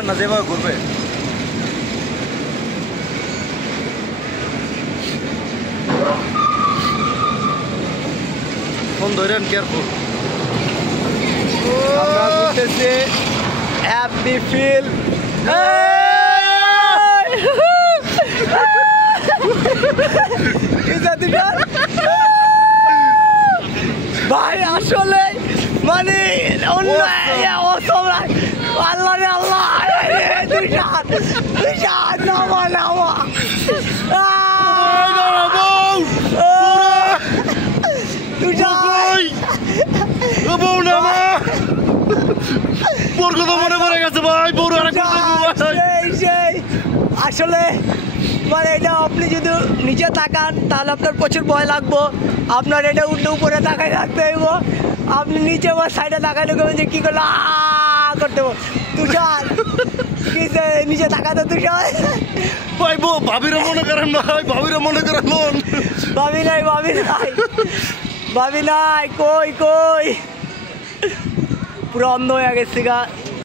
পারবেন না যেভাবে ঘুরবে। ফোন ধরেন কেয়ারফুল। আমরা ঘুরতেছি হ্যাপি ফিল। ভাই আসলে মানে অন্য আল্লাহ রে আল্লাহ নামা নামা আসলে মানে এটা আপনি যদি নিচে তাকান তাহলে আপনার প্রচুর ভয় লাগবো। আপনার এটা উপরে তাকাই রাখতে হইব। আপনি নিচে বা সাইডে তাকাইলে যে কি করলো করতে তুষার নিচে তাকাতো তুষার ভাই ভাবিরা মনে করেন ভাই, ভাবিরা মনে করেন ভাবি নাই ভাবি নাই ভাবি নাই কই কই পুরো অন্ধ হয়ে গেছে গা।